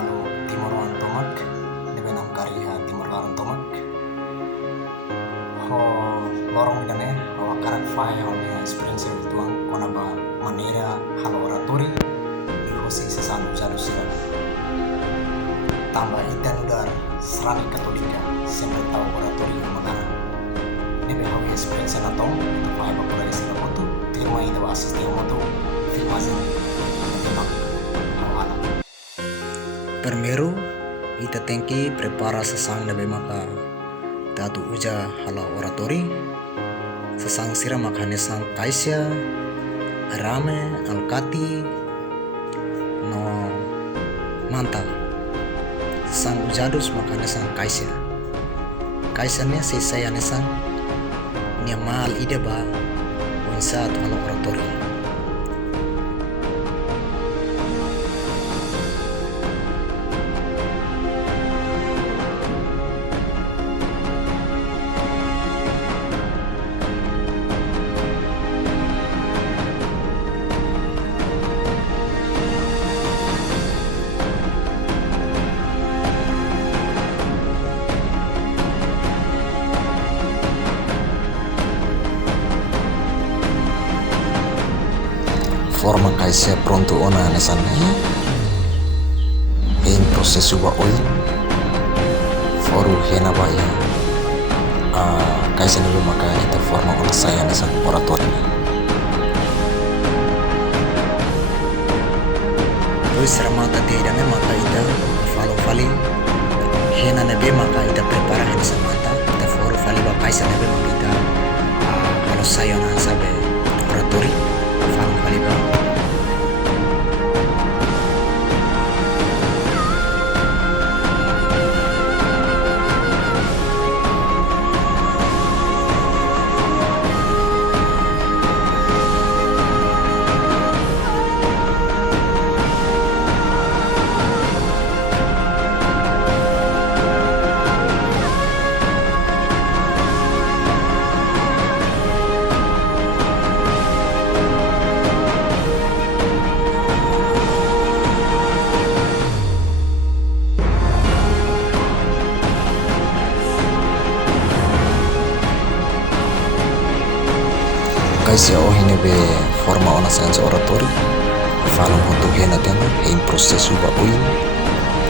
falo Timoruan tomak nebenam karya Timoruan tomak ho lorong dane ho karak fai ho ne experience tuang konaba manera halo oratori di hosi sesanu jadu sira tambah ikan udar serani katolika sampai tahu oratori yang mengana nebe ho experience na tong itu fai bakura sira moto terima itu asis yang moto filmazin temak awala Primeiro, ita tem que preparar sesang nebe maka tatu uja hala oratori sesang sira makane sang kaisya rame alkati no manta sang ujadus makane sang kaisya ne saya ne sang niamal ide ba unsa hala oratori. Forma kaisya pronto ona nesannya em prosesu ba oi foru hena ba ya kaisya dulu maka ita forma ona saya nesan oratori Terus ramata tidak me maka ita fali hena nebe maka ita prepara hena samanta ita foru fali ba kaisya nebe maka ita kalau saya na sabe oratori fali ba kaisya oh ini be forma ona saya oratori falam untuk hena tema em prosesu ba oi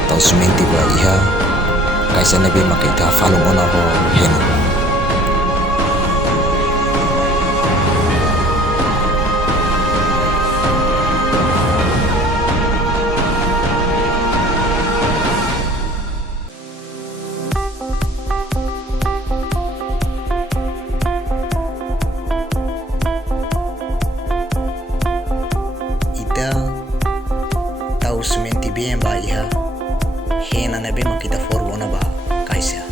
tau sementi ba iha kaisya nebe maka ita falam ona ho hena tahu sementi bien ba iha hena nebe maka ita foru ona ba kaisya.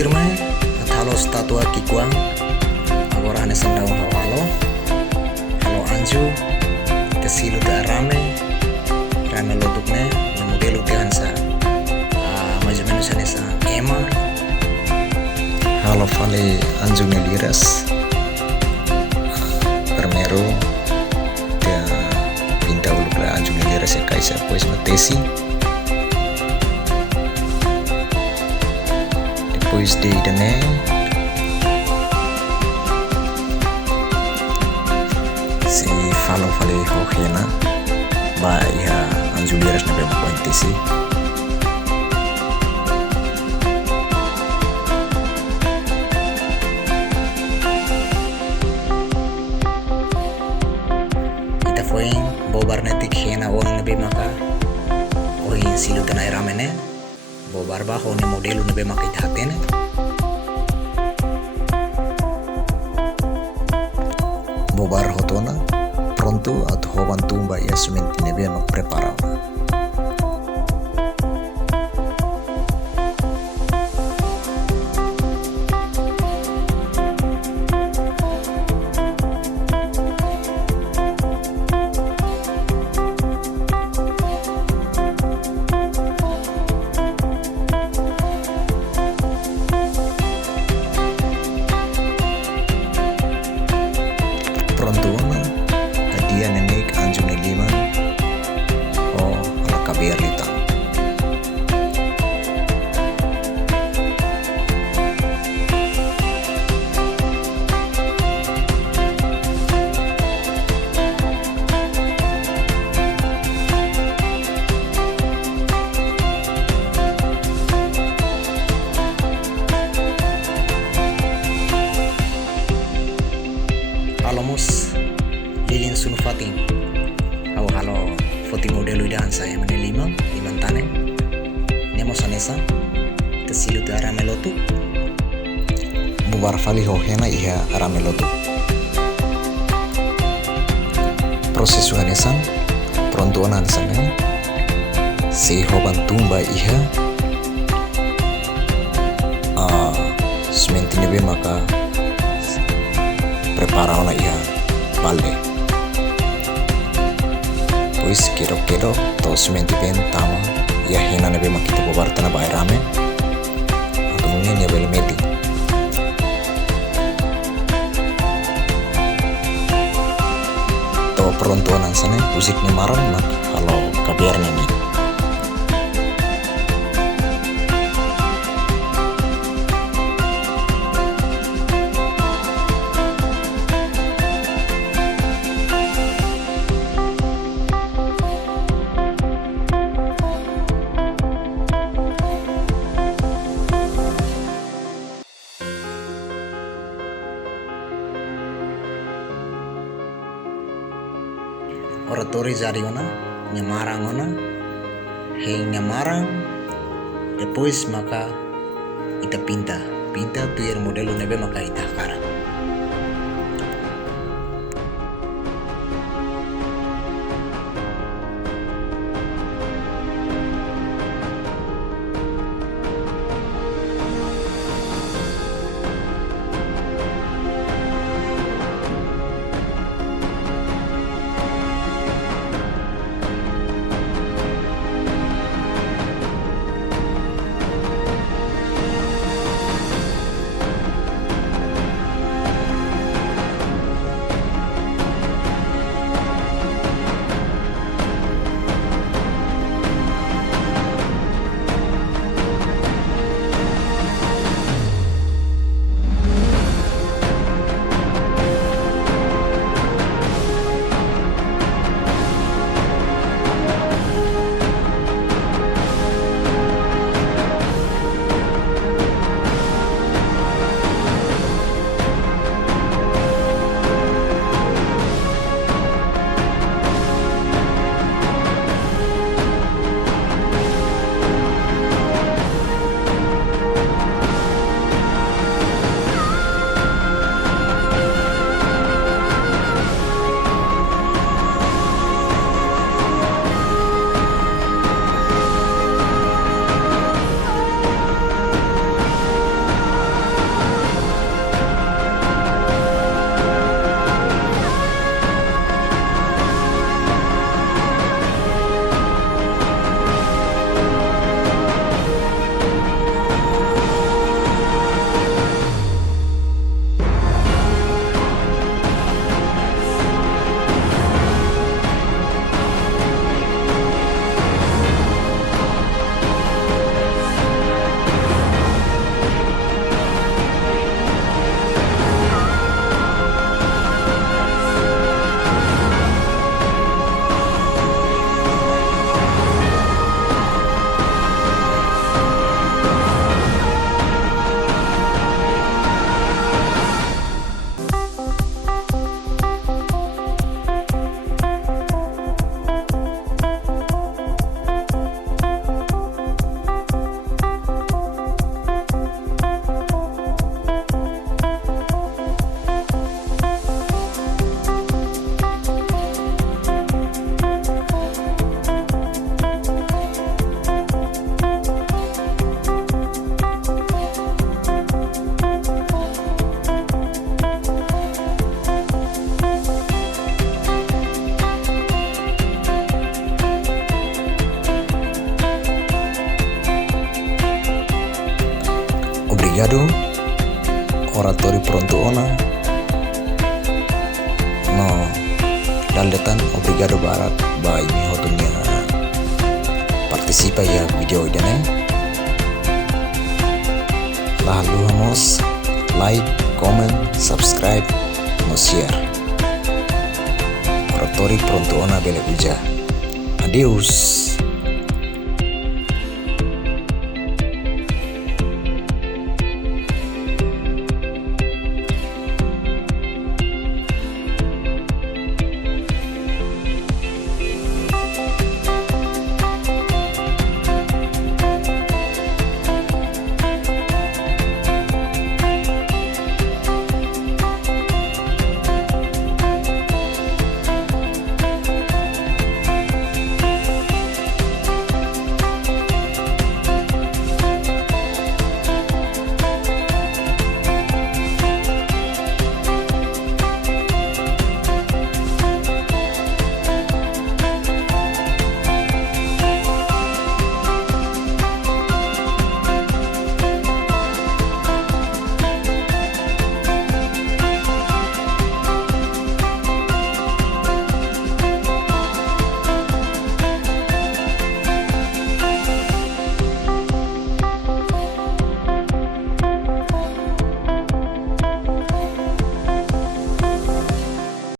Irma halo statua kikuang agora ane sandau halo anju kesilu da rame lotukne modelu tiansa maju menu sanesa ema halo fale anju liras primero dia pinta ulu pra anju liras ya kaisya pois matesi depois de idane si falong fali ho hena ba iha anjuliras na be makuentisi. Ita foing bobar netik hena on nabe maka oin silu tanai ramene bobar ba ho ni modelu nabe maka ita hatene. Bobar hotona pronto atau hoban tumba ia semente nebe mak prepara. Pronto na dia nenek anju lima oh ala kabiar litang. Alamos lilin sunu fating halo foti modelu idan saya mene lima tane nemo sanesa kesilu tu arame lotu Bobar fali ho hena iha aramelotu. Proses suhanesan pronto onan sana si hoban tumba iha semente nebe maka prepara ona iha balde. Pois kero to semente ben tama ia hena nebe makita bobar tana bai rame atau mungkin ya bel meti. To perontuanan sana musik ni marang mak kalau kabiar nani. oratori jari ona nyamarang ona hei nyamarang depois maka ita pinta tu ir modelo nebe maka ita kara. obrigado. Oratori pronto ona. No, daletan obrigado barat by mi hotunya participa ya video idane. Lalu hamos like, comment, subscribe, no share. Oratori pronto ona bele uja. Adios.